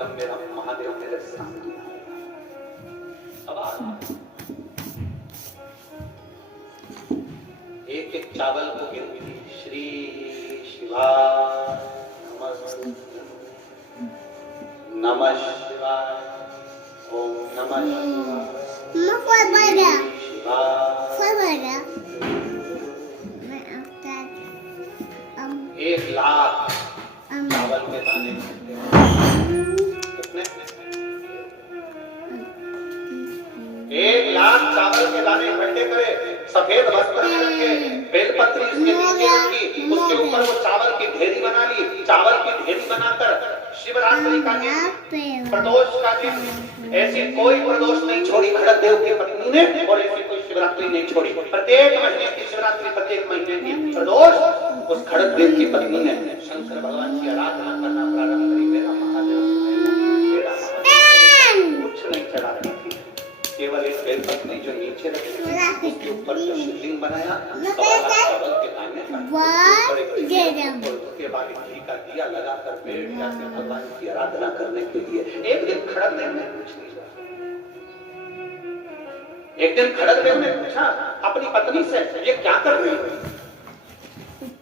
तब मेरा महादेव मेरे सामने आया। एक एक चावल को गिनती श्री शिवाय नमः शिवाय, ओम नमः शिवाय, शिवाय। 1,00,000 चावल के दाने कितने? 1,00,000 चावल के दाने इकट्ठे करे, सफेद वस्त्र में रखे, बेलपत्री उसके नीचे रखी, उसके ऊपर वो चावल की ढेरी बना ली। चावल की ढेरी बनाकर शिवरात्रि का दिन, प्रदोष का दिन, ऐसी कोई प्रदोष नहीं छोड़ी खड़ग देव की पत्नी ने, और ऐसी कोई शिवरात्रि नहीं छोड़ी। प्रत्येक महीने की शिवरात्रि, प्रत्येक महीने की प्रदोष उस खड़ग देव की पत्नी ने शंकर भगवान की आराधना करना प्रारंभ करी। मेरा महादेव कुछ नहीं चढ़ा रही थी, केवल एक बेलपत्री जो नीचे रखी, उसके ऊपर जो शिवलिंग बनाया, चावल के दाने के बाद घी का दिया लगाकर बैठ जाते भगवान की आराधना करने के लिए। एक दिन खड़ग देव ने पूछ लिया, एक दिन खड़ग देव ने पूछा अपनी पत्नी से, ये क्या कर रही हो?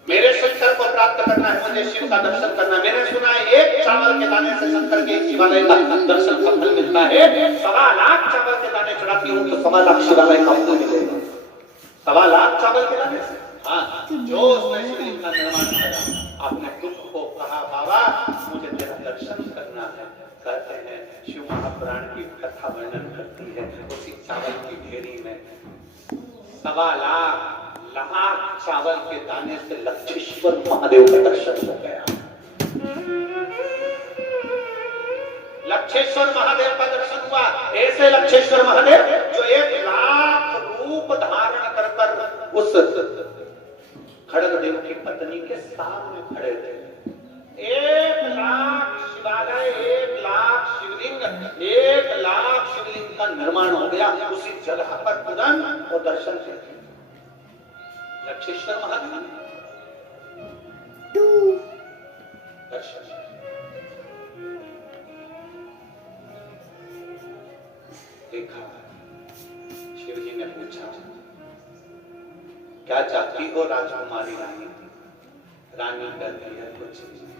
मेरे शंकर को प्राप्त करना है, मुझे शिव का दर्शन करना। मैंने सुना है एक चावल के दाने से शंकर के शिवालय का दर्शन का फल मिलता है। 1,00,000 चावल के दाने चढ़ाती हूँ तो 1,00,000 शिवालय का फल मिलेगा। 1,00,000 चावल के दाने से, हाँ, जो उसने शिवलिंग का निर्माण करा, अपने दुख को कहा, बाबा मुझे तेरा दर्शन करना है। कहते हैं शिव महापुराण की कथा वर्णन करती है, उसी चावल की ढेरी में 1,00,000 चावल के दाने से लक्षेश्वर महादेव का दर्शन हो गया। लक्षेश्वर महादेव का दर्शन हुआ। ऐसे लक्षेश्वर महादेव जो 1,00,000 रूप धारण कर उस खड़ग देव की पत्नी के सामने खड़े थे। 1,00,000 शिवालय, 1,00,000 शिवलिंग, 1,00,000 शिवलिंग का निर्माण हो गया उसी जगह पर तुरंत और दर्शन से लक्षेश्वर महादेव दर्शन। देखा, शिव जी ने पूछा क्या चाहती हो राजकुमारी रानी? रानी कहती है कुछ नहीं,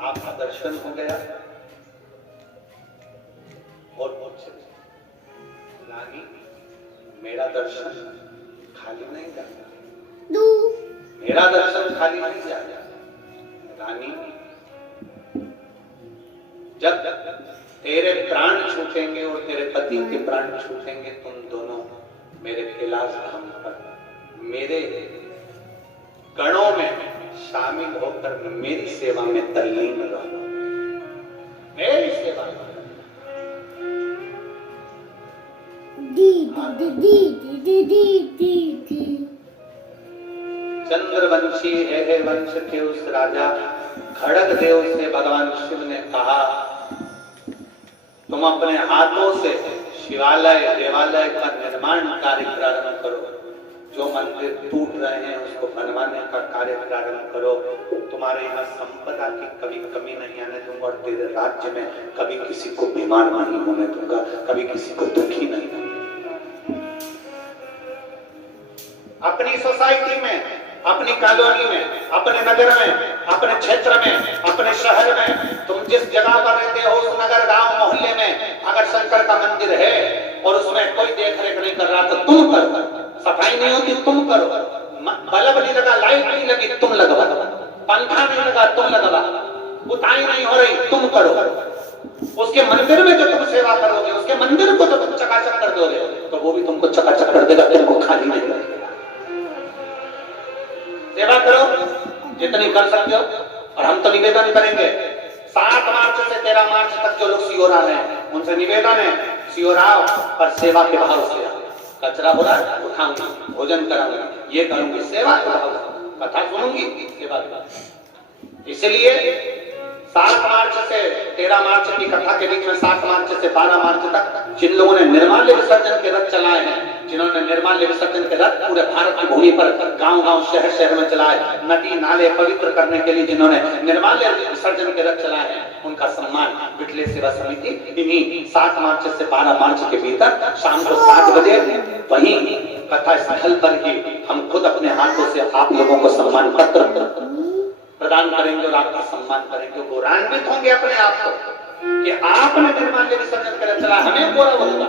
आपका दर्शन हो गया और कुछ नहीं। रानी मेरा दर्शन खाली नहीं जाता, मेरा दर्शन खाली नहीं जाता। रानी जब तेरे प्राण छूटेंगे और तेरे पति के प्राण छूटेंगे, तुम दोनों मेरे कैलाश धाम पर मेरे गणों में शामिल होकर मेरी सेवा में तल्लीन रहो, मेरी सेवा में। चंद्रवंशी है वंश के उस राजा खड़ग देव से भगवान शिव ने कहा, तुम अपने हाथों से शिवालय देवालय का निर्माण कार्य प्रारंभ करो। जो मंदिर टूट रहे हैं उसको बनवाने का कार्य प्रारंभ करो। तुम्हारे यहाँ संपदा की कभी कमी नहीं आने दूंगा और तेरे राज्य में कभी किसी को बीमार नहीं होने दूंगा, कभी किसी को दुखी नहीं होने दूंगा। अपनी सोसाइटी में, अपनी कॉलोनी में, अपने नगर में, अपने क्षेत्र में, अपने शहर में, तुम जिस जगह पर रहते हो उस नगर गांव मोहल्ले में अगर शंकर का मंदिर है और उसमें कोई देख रेख नहीं कर रहा तो तुम करो। सफाई नहीं होती तुम करो, बल्ब नहीं लगा, लाइट नहीं लगी तुम लगवा, पंखा नहीं लगा तुम लगवा, पुताई नहीं हो रही तुम करो। उसके मंदिर में जो तुम सेवा करोगे, उसके मंदिर को जो तुम चकाचक कर दोगे तो वो भी तुमको चकाचक कर देगा, तुमको खाली नहीं लगेगा। सेवा करो जितनी कर सकते हो। और हम तो निवेदन करेंगे 7 मार्च से 13 मार्च तक जो लोग सियोरा में उनसे निवेदन है, सियोराओ पर सेवा के भाव से। कचरा हो रहा है उठाऊंगी, भोजन कराऊंगी, ये करूंगी, सेवा के भाव, कथा सुनूंगी, सेवा के भाव। इसलिए 7 मार्च से 13 मार्च की कथा के बीच में 7 मार्च से 12 मार्च तक जिन लोगों ने निर्माल्य विसर्जन के रथ चलाए हैं, जिन्होंने निर्माल्य विसर्जन के रथ पूरे भारत की भूमि पर गांव-गांव, शहर-शहर में चलाए, नदी नाले पवित्र करने के लिए जिन्होंने निर्माल्य विसर्जन के रथ चलाए हैं, उनका सम्मान बिटले सेवा समिति इन्हीं 7 मार्च से 12 मार्च के भीतर शाम को 7 बजे वहीं कथा स्थल पर ही हम खुद अपने हाथों से आप लोगों को सम्मान पत्र प्रदान करेंगे और आपका सम्मान करेंगे। गौरवान्वित होंगे अपने आप को कि आपने निर्माल्य विसर्जन कर चला, हमें गौरव होगा।